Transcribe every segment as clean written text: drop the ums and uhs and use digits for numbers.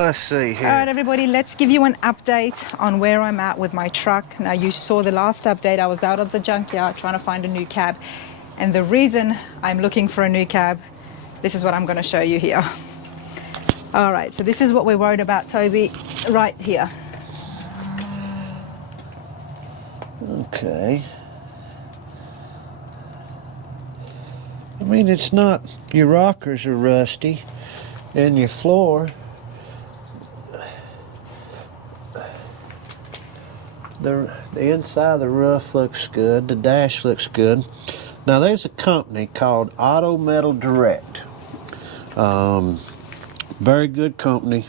Let's see here. All right, everybody, let's give you an update on where I'm at with my truck. Now, you saw the last update. I was out of the junkyard trying to find a new cab. And the reason I'm looking for a new cab, this is what I'm going to show you here. All right, so this is what we're worried about, Toby, right here. Okay. I mean, it's not, your rockers are rusty and your floor. The inside of the roof looks good, the dash looks good. Now there's a company called Auto Metal Direct. Very good company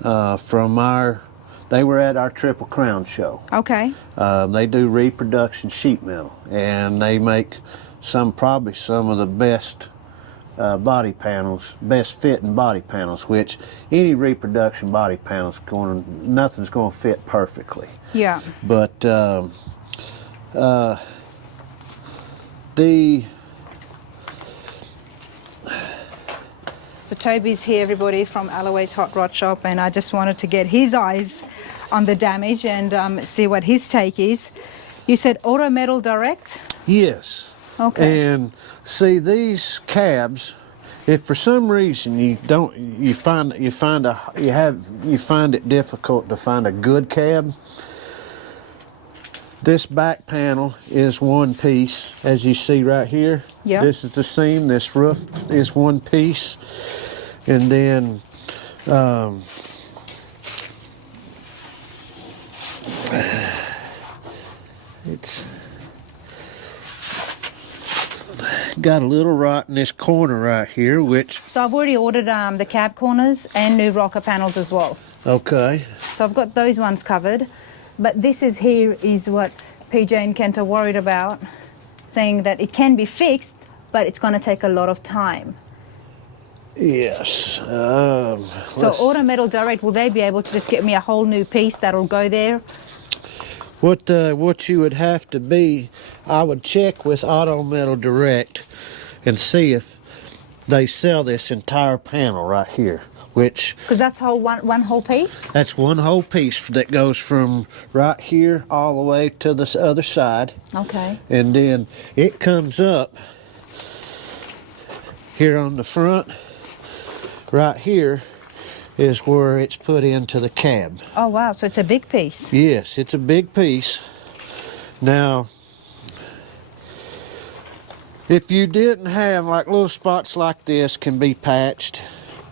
they were at our Triple Crown show. Okay. They do reproduction sheet metal, and they make probably some of the best body panels, best fitting body panels, which any reproduction body panel nothing's going to fit perfectly. Yeah. But So Toby's here, everybody, from Alloway's Hot Rod Shop, and I just wanted to get his eyes on the damage and see what his take is. You said Auto Metal Direct? yes. Okay. And see, these cabs, if for some reason you find it difficult to find a good cab, this back panel is one piece, as you see right here. Yeah. This is the seam. This roof is one piece, and then it's got a little rot in this corner right here, which... So I've already ordered the cab corners and new rocker panels as well. Okay. So I've got those ones covered. But this is what PJ and Kent are worried about, saying that it can be fixed, but it's going to take a lot of time. Yes. So Auto Metal Direct, will they be able to just get me a whole new piece that'll go there? What you would have to be, I would check with Auto Metal Direct and see if they sell this entire panel right here, which... Because that's one whole piece? That's one whole piece that goes from right here all the way to this other side. Okay. And then it comes up here on the front. Right here is where it's put into the cab. Oh, wow. So it's a big piece. Yes, it's a big piece. Now, if you didn't have, like, little spots like this can be patched.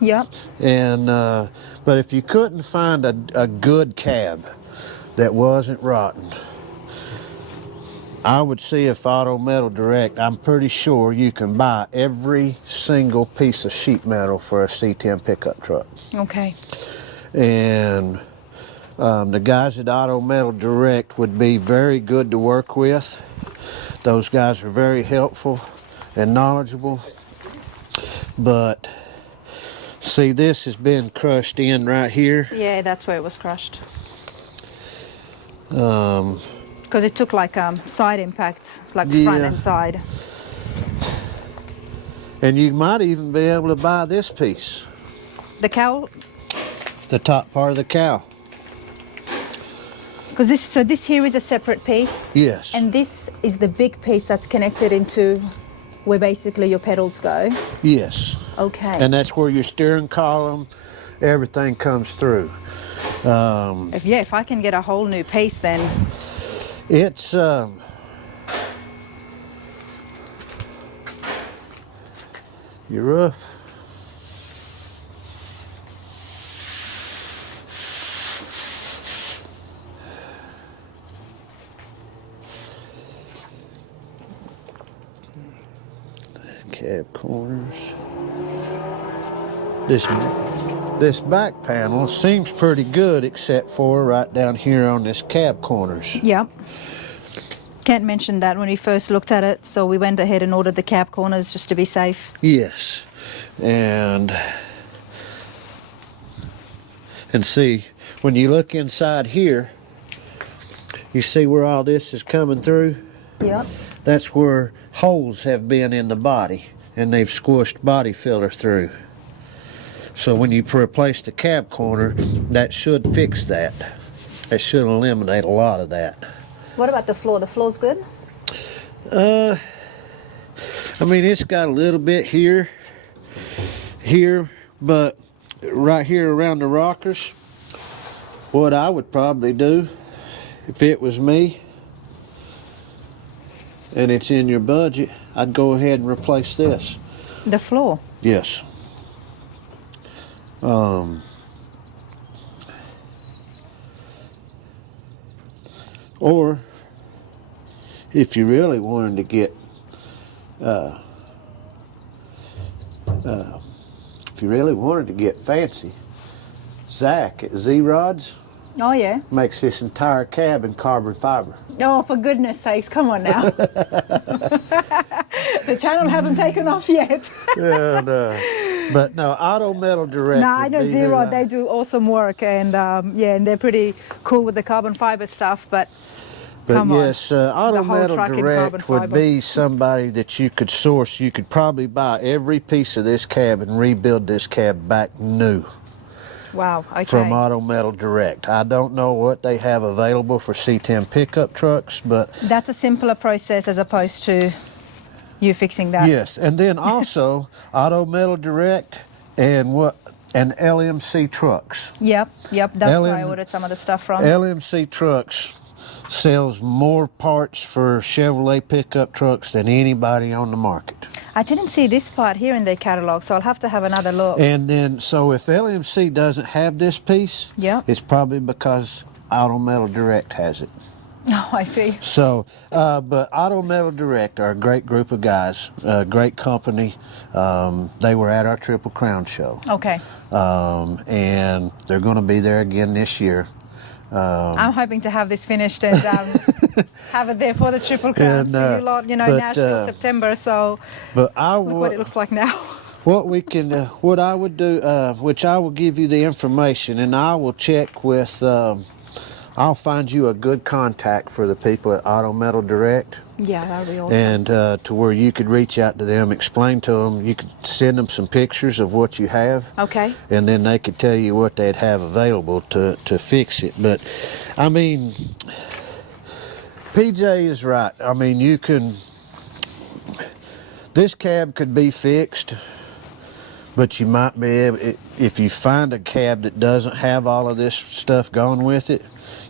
Yep. And but if you couldn't find a good cab that wasn't rotten, I would see if Auto Metal Direct, I'm pretty sure you can buy every single piece of sheet metal for a C10 pickup truck. Okay. And the guys at Auto Metal Direct would be very good to work with. Those guys are very helpful and knowledgeable. But see, this has been crushed in right here. Yeah, that's where it was crushed. Because it took like side impact, like front and side. And you might even be able to buy this piece. The cowl? The top part of the cowl. Because this here is a separate piece. Yes. And this is the big piece that's connected into where basically your pedals go. Yes. Okay. And that's where your steering column, everything comes through. If I can get a whole new piece, then it's your roof. Cab corners. This back panel seems pretty good, except for right down here on this cab corners. Yep. Kent mentioned that when we first looked at it, so we went ahead and ordered the cab corners just to be safe. Yes. And see, when you look inside here, you see where all this is coming through? Yep. That's where holes have been in the body, and they've squished body filler through. So when you replace the cab corner, that should fix that. It should eliminate a lot of that. What about the floor? The floor's good? I mean, it's got a little bit here, but right here around the rockers, what I would probably do, if it was me, and it's in your budget, I'd go ahead and replace this. The floor? Yes. Or if you really wanted to get fancy, Zach at Z-Rods Oh, yeah. makes this entire cab in carbon fiber. Oh, for goodness sakes, come on now. The channel hasn't taken off yet. But no, Auto Metal Direct. No, I know would be Zero, who they do awesome work, and yeah, and they're pretty cool with the carbon fiber stuff, but come yes, on. Auto The whole Metal truck in Direct carbon would fiber. be somebody that you could source. You could probably buy every piece of this cab and rebuild this cab back new. Wow, okay. From Auto Metal Direct. I don't know what they have available for C10 pickup trucks, but That's a simpler process as opposed to you fixing that. yes. And then also Auto Metal Direct and LMC trucks. Yep, that's where I LM ordered some of the stuff from. LMC trucks sells more parts for Chevrolet pickup trucks than anybody on the market. I didn't see this part here in their catalog, so I'll have to have another look. And then, so if LMC doesn't have this piece, Yeah. it's probably because Auto Metal Direct has it. Oh, I see. So, but Auto Metal Direct are a great group of guys, great company. They were at our Triple Crown show. Okay. And they're going to be there again this year. I'm hoping to have this finished and have it there for the Triple Crown And, for you lot. You know, but, Nashville, September, so But I look what it looks like now. what I would do, which I will give you the information, and I will check with, I'll find you a good contact for the people at Auto Metal Direct. Yeah, that would be awesome. And to where you could reach out to them, explain to them, you could send them some pictures of what you have. Okay. And then they could tell you what they'd have available to fix it. But, I mean, PJ is right. I mean, this cab could be fixed, but you might be able, if you find a cab that doesn't have all of this stuff going with it,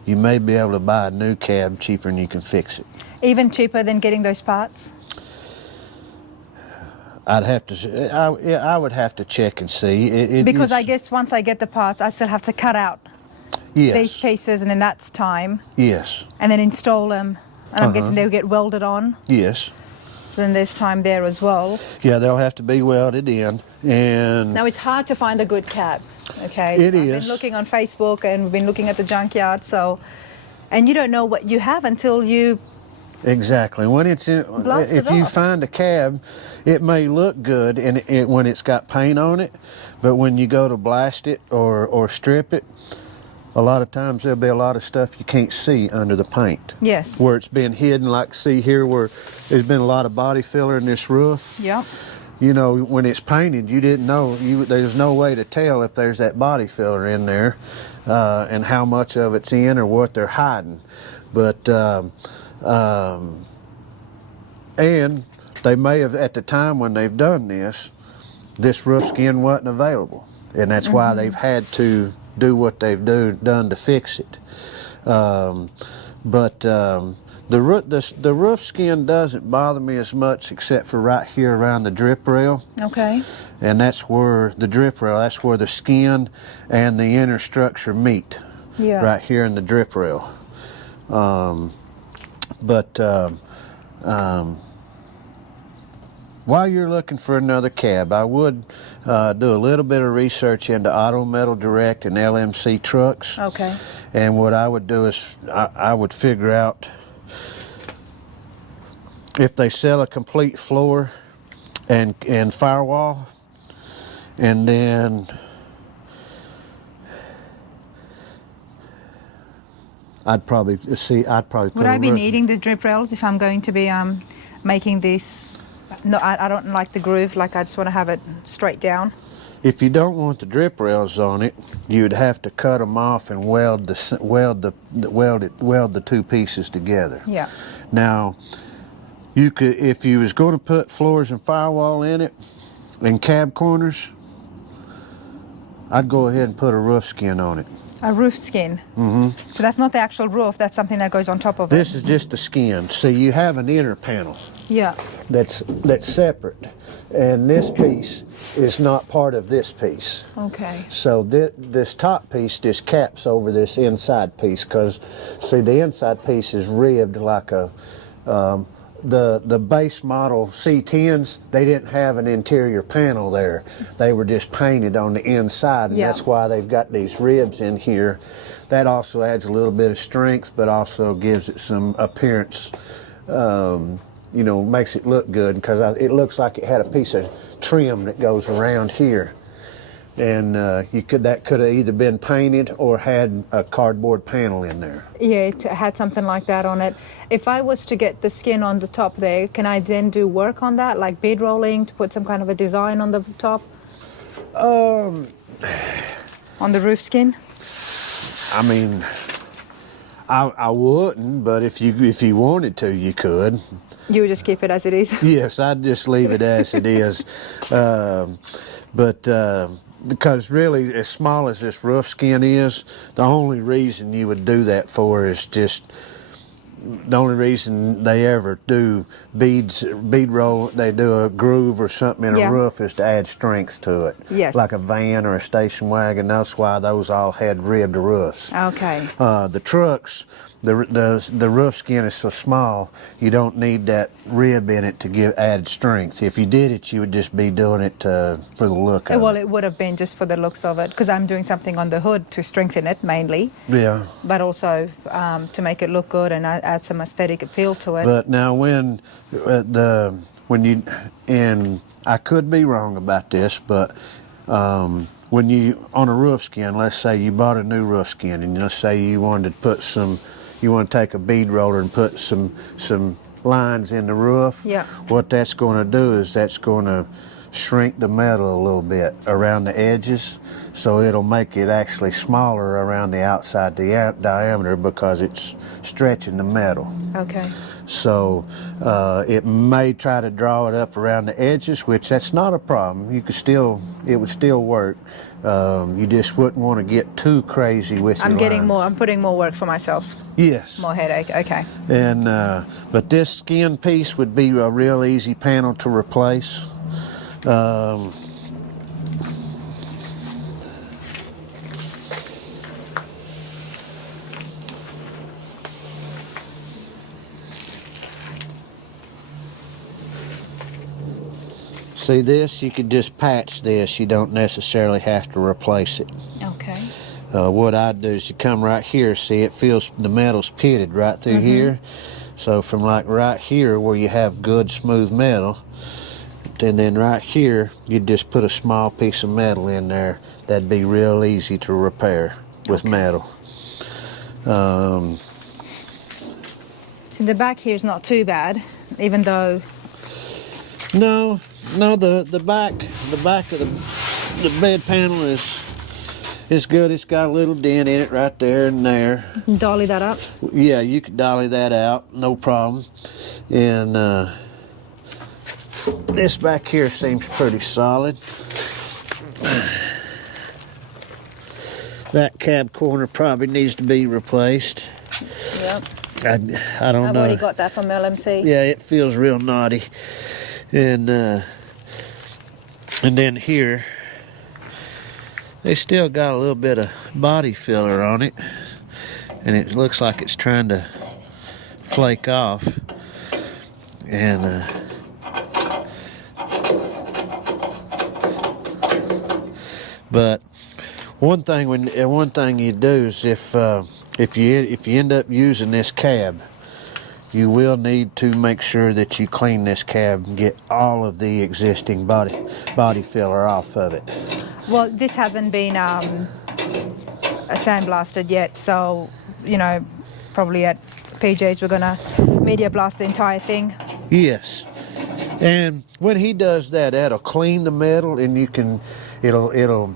you may be able to buy a new cab cheaper and you can fix it. Even cheaper than getting those parts? I would have to check and see. Because I guess once I get the parts, I still have to cut out yes, these pieces, and then that's time. yes, And then install them, and I'm guessing they'll get welded on. yes. So then there's time there as well. Yeah, they'll have to be welded in, and Now, it's hard to find a good cab, okay? It I've is. been looking on Facebook, and we've been looking at the junkyard, so... And you don't know what you have until you... exactly. When it's in, Blast it if you off. find a cab, it may look good and when it's got paint on it, but when you go to blast it or strip it, a lot of times there'll be a lot of stuff you can't see under the paint. Yes. Where it's been hidden, like see here where there's been a lot of body filler in this roof. Yeah. You know, when it's painted, you didn't know, there's no way to tell if there's that body filler in there and how much of it's in or what they're hiding. But, and they may have, at the time when they've done this roof skin wasn't available. And that's why they've had to do what they've done to fix it. The roof skin doesn't bother me as much except for right here around the drip rail. Okay. And that's where the drip rail, that's where the skin and the inner structure meet. Yeah. Right here in the drip rail. While you're looking for another cab, I would do a little bit of research into Auto Metal Direct and LMC trucks. Okay. And what I would do is I would figure out if they sell a complete floor and firewall, and then I'd probably put Would I a be roof- needing the drip rails if I'm going to be making this? No, I don't like the groove. Like, I just want to have it straight down. If you don't want the drip rails on it, you'd have to cut them off and weld the two pieces together. Yeah. Now, you could, if you was going to put floors and firewall in it, and cab corners, I'd go ahead and put a roof skin on it. A roof skin. Mm-hmm. So that's not the actual roof. That's something that goes on top of it. This is just the skin. See, you have an inner panel. Yeah. That's separate, and this piece is not part of this piece. Okay. So this top piece just caps over this inside piece, because see, the inside piece is ribbed like a the base model C10s. They didn't have an interior panel there. They were just painted on the inside, and Yeah. that's why they've got these ribs in here. That also adds a little bit of strength, but also gives it some appearance. You know, makes it look good, because it looks like it had a piece of trim that goes around here, and that could have either been painted or had a cardboard panel in there. Yeah, it had something like that on it. If I was to get the skin on the top there, can I then do work on that, like bead rolling, to put some kind of a design on the top? On the roof skin? I mean, I wouldn't, but if you wanted to, you could. You would just keep it as it is? Yes, I'd just leave it as it is. Because really, as small as this roof skin is, the only reason you would do that for is just, the only reason they ever do bead roll, they do a groove or something in Yeah. a roof, is to add strength to it. Yes. Like a van or a station wagon. That's why those all had ribbed roofs. Okay. The trucks, the roof skin is so small, you don't need that rib in it to give added strength. If you did it, you would just be doing it for the look of Well, it. it would have been just for the looks of it, because I'm doing something on the hood to strengthen it mainly, Yeah. but also to make it look good and add some aesthetic appeal to it. But now when you, and I could be wrong about this, but when you, on a roof skin, let's say you bought a new roof skin, and let's say you wanted to put you want to take a bead roller and put some lines in the roof. Yeah. What that's going to do is that's going to shrink the metal a little bit around the edges, so it'll make it actually smaller around the outside diameter, because it's stretching the metal. Okay. So it may try to draw it up around the edges, which that's not a problem. It would still work. You just wouldn't want to get too crazy with your lines. I'm putting more work for myself, Yes. more headache, okay. And but this skin piece would be a real easy panel to replace. See this? You could just patch this. You don't necessarily have to replace it. Okay. What I'd do is you come right here, see it feels, the metal's pitted right through here. So from like right here where you have good smooth metal, and then right here, you'd just put a small piece of metal in there. That'd be real easy to repair with metal. So the back here is not too bad, even though... No, the back of the bed panel is good. It's got a little dent in it right there and there. Dolly that up? Yeah, you could dolly that out, no problem. And this back here seems pretty solid. That cab corner probably needs to be replaced. Yep. I don't know. I've already got that from LMC. Yeah, it feels real knotty. And then here, they still got a little bit of body filler on it, and it looks like it's trying to flake off. And but one thing you do is if you end up using this cab, you will need to make sure that you clean this cab and get all of the existing body filler off of it. Well, this hasn't been sandblasted yet, so, you know, probably at PJ's we're gonna media blast the entire thing. Yes. And when he does that, that'll clean the metal, and you can, it'll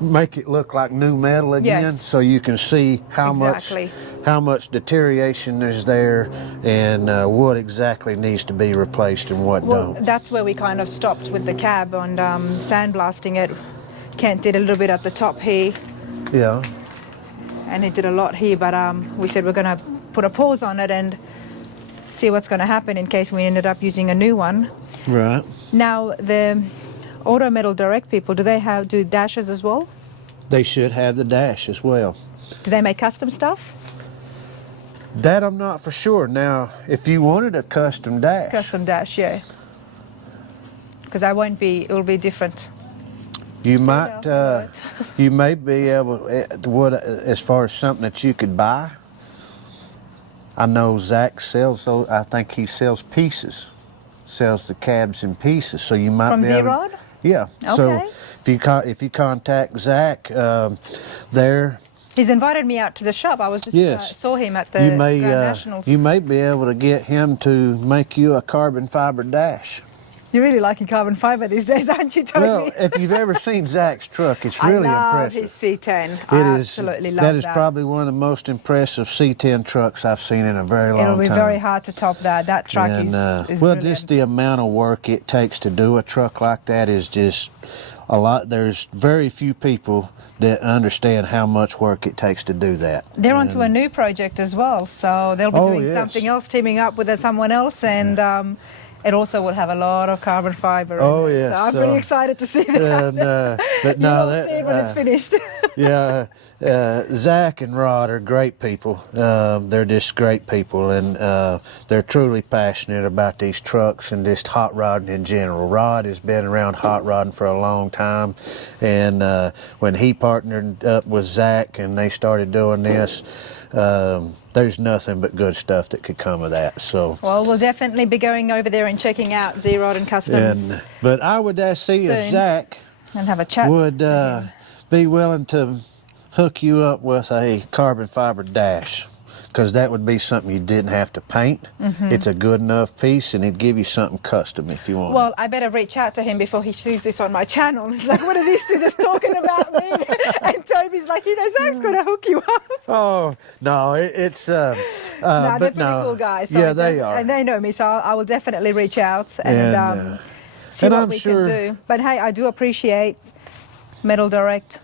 make it look like new metal again, Yes. so you can see Exactly. how much deterioration is there, and what exactly needs to be replaced and what Well, don't. that's where we kind of stopped with the cab and sandblasting it. Kent did a little bit at the top here, Yeah. and he did a lot here, but we said we're going to put a pause on it and see what's going to happen in case we ended up using a new one. Right. Now, the Auto Metal Direct people, do they do dashes as well? They should have the dash as well. Do they make custom stuff? That I'm not for sure. Now, if you wanted a custom dash, Custom dash, yeah. Because it will be different. you might, out you may be able, as far as something that you could buy. I know Zach sells those. I think he sells pieces, sells the cabs in pieces. So you might From be able. Z-Rod? Yeah. Okay. So if you contact Zach, there. He's invited me out to the shop. I was just Yes. saw him at the You may Grand Nationals. you may be able to get him to make you a carbon fiber dash. You're really liking carbon fiber these days, aren't you, Toby? Well, if you've ever seen Zach's truck, it's really I love impressive. his C10. It I is. absolutely love That is probably one of the most impressive C10 trucks I've seen in a very long time. It'll be very hard to top that. That truck And, is well, brilliant. just the amount of work it takes to do a truck like that is just a lot. There's very few people that understand how much work it takes to do that. They're onto a new project as well, so they'll be Oh, doing yes. something else, teaming up with someone else, and it also will have a lot of carbon fiber. Oh, in it. yes, So I'm so- pretty excited to see that. And, but no, You'll see it when it's finished. yeah, Zach and Rod are great people. They're just great people, and they're truly passionate about these trucks and just hot rodding in general. Rod has been around hot rodding for a long time, and when he partnered up with Zach and they started doing this, there's nothing but good stuff that could come of that. So. Well, we'll definitely be going over there and checking out Z-Rod and Customs But I would see if soon. Zach and have a chat. would be willing to hook you up with a carbon fiber dash, because that would be something you didn't have to paint. It's a good enough piece, and he'd give you something custom if you want. Well, I better reach out to him before he sees this on my channel. It's like, what are these two just talking about me? And Toby's like, Zach's going to hook you up. Oh no, it's No, but they're pretty no, cool guys. So yeah, they are. And they know me, so I will definitely reach out and see and what I'm we sure- can do. But hey, I do appreciate Metal Direct.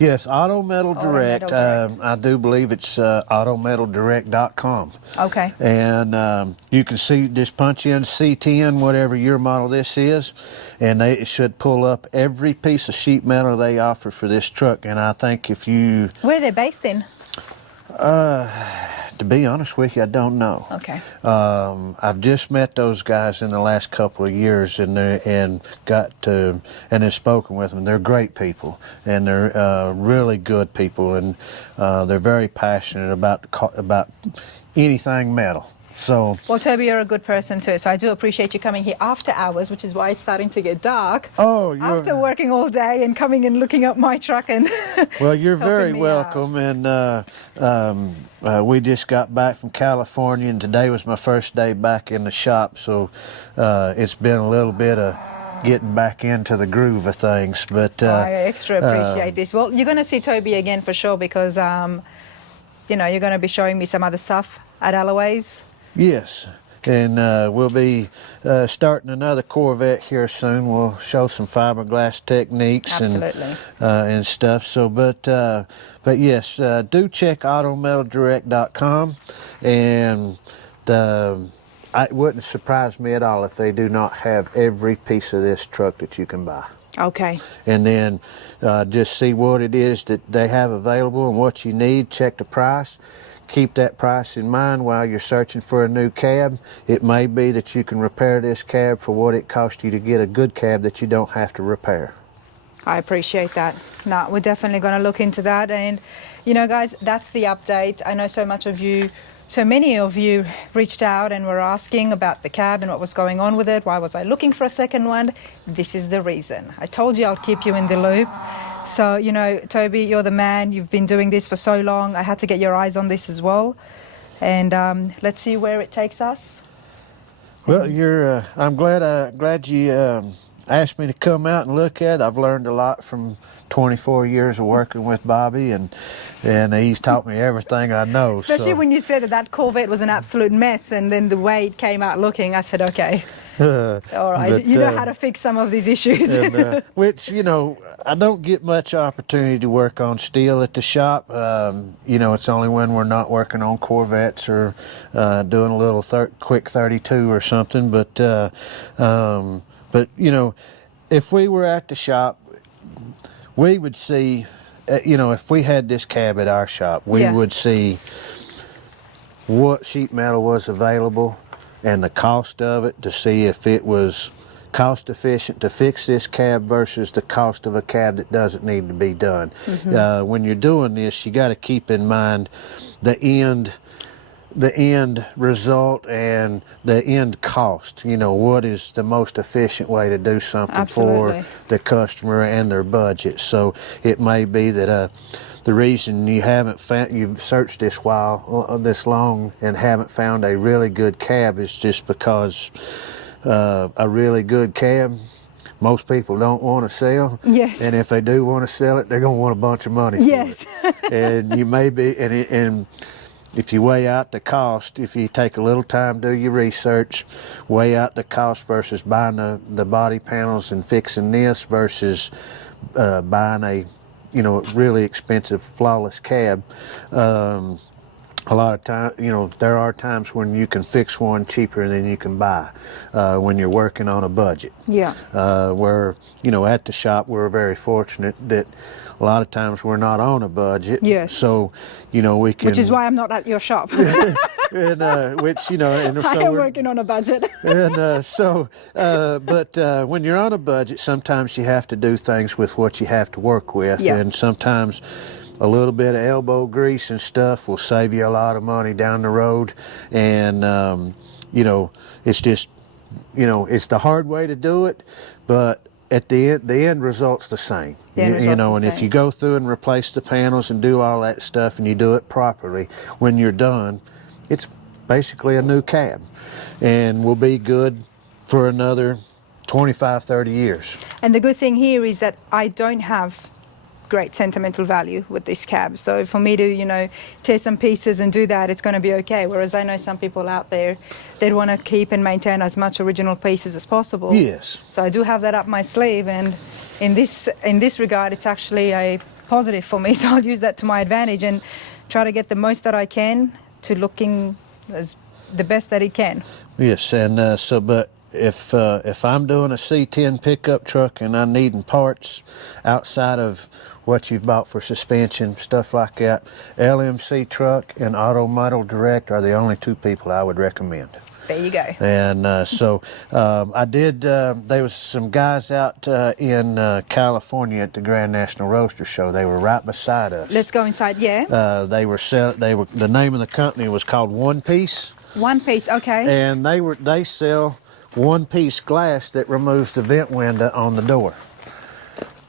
Yes, Auto Metal Auto Direct. Metal Direct. I do believe it's autometaldirect.com. Okay. And you can just punch in C10, whatever your model this is, and it should pull up every piece of sheet metal they offer for this truck. And I think if you, Where are they based in? to be honest with you, I don't know. Okay. I've just met those guys in the last couple of years, and have spoken with them. They're great people, and they're really good people, and they're very passionate about anything metal. So. Well, Toby, you're a good person too, so I do appreciate you coming here after hours, which is why it's starting to get dark. Oh, After working all day and coming and looking up my truck and well, you're very me welcome, and we just got back from California, and today was my first day back in the shop, so it's been a little bit of getting back into the groove of things. But I extra appreciate this. Well, you're going to see Toby again for sure, because you're going to be showing me some other stuff at Alloway's. yes, and we'll be starting another Corvette here soon. We'll show some fiberglass techniques and stuff. So, but yes, do check autometaldirect.com, and it wouldn't surprise me at all if they do not have every piece of this truck that you can buy. Okay. And then just see what it is that they have available and what you need. Check the price. Keep that price in mind while you're searching for a new cab. It may be that you can repair this cab for what it cost you to get a good cab that you don't have to repair. I appreciate that. No, we're definitely going to look into that. And, guys, that's the update. I know so many of you reached out and were asking about the cab and what was going on with it. Why was I looking for a second one? This is the reason. I told you I'll keep you in the loop. So, Toby, you're the man. You've been doing this for so long. I had to get your eyes on this as well. And let's see where it takes us. Well, I'm glad you asked me to come out and look at it. I've learned a lot from 24 years of working with Bobby, and he's taught me everything I know. Especially so. when you said that that Corvette was an absolute mess, and then the way it came out looking, I said, okay, all right, But, you know how to fix some of these issues. And, which, you know, I don't get much opportunity to work on steel at the shop. You know, it's only when we're not working on Corvettes or doing a little quick 32 or something. But you know, if we were at the shop, we would see, you know, if we had this cab at our shop, we would see what sheet metal was available and the cost of it, to see if it was cost efficient to fix this cab versus the cost of a cab that doesn't need to be done. When you're doing this, you got to keep in mind the end result and the end cost. You know, what is the most efficient way to do something for the customer and their budget. So it may be that the reason you haven't found, you've searched this long and haven't found a really good cab is just because a really good cab, most people don't want to sell. Yes. And if they do want to sell it, they're going to want a bunch of money for it. And you may be, and if you weigh out the cost, if you take a little time, do your research, weigh out the cost versus buying the body panels and fixing this versus buying a, you know, really expensive flawless cab. A lot of times, you know, there are times when you can fix one cheaper than you can buy when you're working on a budget. Where, you know, at the shop, we're very fortunate that a lot of times we're not on a budget. So, you know, we can. Which is why I'm not at your shop. And which, you know, and so I am working on a budget. And but when you're on a budget, sometimes you have to do things with what you have to work with, and sometimes a little bit of elbow grease and stuff will save you a lot of money down the road. And you know, it's just, you know, it's the hard way to do it, but at the end result's the same. You know, and if you go through and replace the panels and do all that stuff and you do it properly, when you're done, it's basically a new cab and will be good for another 25, 30 years. And the good thing here is that I don't have great sentimental value with this cab. So for me to, you know, tear some pieces and do that, it's going to be okay. Whereas I know some people out there, they'd want to keep and maintain as much original pieces as possible. So I do have that up my sleeve, and in this regard, it's actually a positive for me. So I'll use that to my advantage and try to get the most that I can to looking as the best that it can. Yes, and so, but if I'm doing a C10 pickup truck and I'm needing parts outside of what you've bought for suspension, stuff like that, LMC Truck and Auto Metal Direct are the only two people I would recommend. There you go. And so I did, there was some guys out in California at the Grand National Roaster Show. They were right beside us. Let's go inside, the name of the company was called One Piece. One Piece, okay. And they sell one-piece glass that removes the vent window on the door.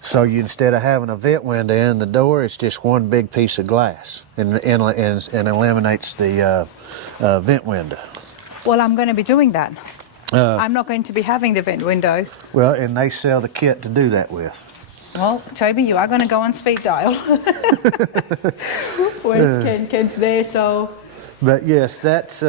So you, instead of having a vent window in the door, it's just one big piece of glass and eliminates the vent window. Well, I'm going to be doing that. I'm not going to be having the vent window. Well, and they sell the kit to do that with. Well, Toby, you are going to go on speed dial. Where's Kent's there, so... But yes, that's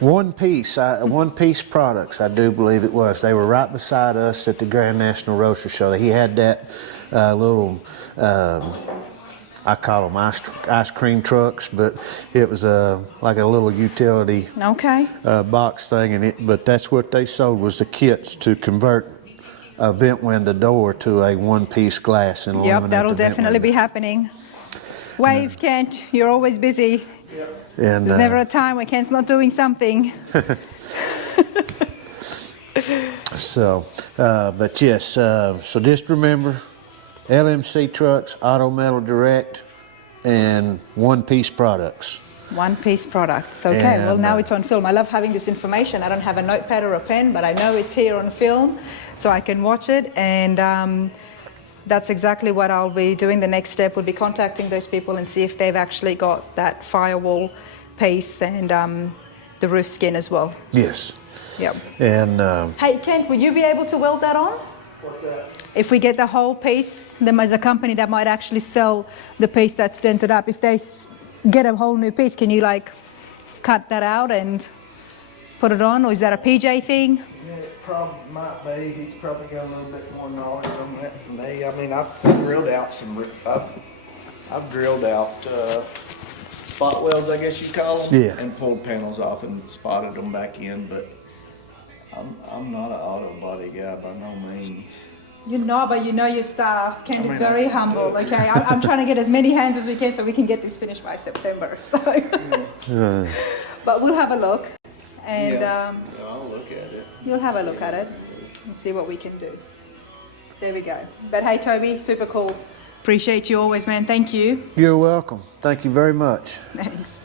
One Piece Products, I do believe it was. They were right beside us at the Grand National Roaster Show. He had that little, I call them ice cream trucks, but it was like a little utility box thing. But that's what they sold, was the kits to convert a vent window door to a one-piece glass. And yep, that'll definitely be happening. Wave, Kent, you're always busy. And there's never a time when Kent's not doing something. So, but yes, so just remember, LMC Trucks, Auto Metal Direct, and One Piece Products. One Piece Products, okay. And, well, now it's on film. I love having this information. I don't have a notepad or a pen, but I know it's here on film, so I can watch it. And that's exactly what I'll be doing. The next step would be contacting those people and see if they've actually got that firewall piece and the roof skin as well. Yes. Yep. And Hey, Kent, would you be able to weld that on? What's that? If we get the whole piece, there is a company that might actually sell the piece that's dented up. If they get a whole new piece, can you like cut that out and put it on? Or is that a PJ thing? Yeah, it probably might be. He's probably got a little bit more knowledge on that than me. I mean, I've drilled out I've drilled out spot welds, I guess you call them. Yeah. And pulled panels off and spotted them back in, but I'm not an auto body guy by no means. You know, but you know your stuff. Kent I mean, is very I can humble, do it. okay? I'm trying to get as many hands as we can so we can get this finished by September. So, but we'll have a look, and Yeah, I'll look at it. you'll have a look at it and see what we can do. There we go. But hey, Toby, super cool. Appreciate you always, man. Thank you. you're welcome. Thank you very much. Thanks.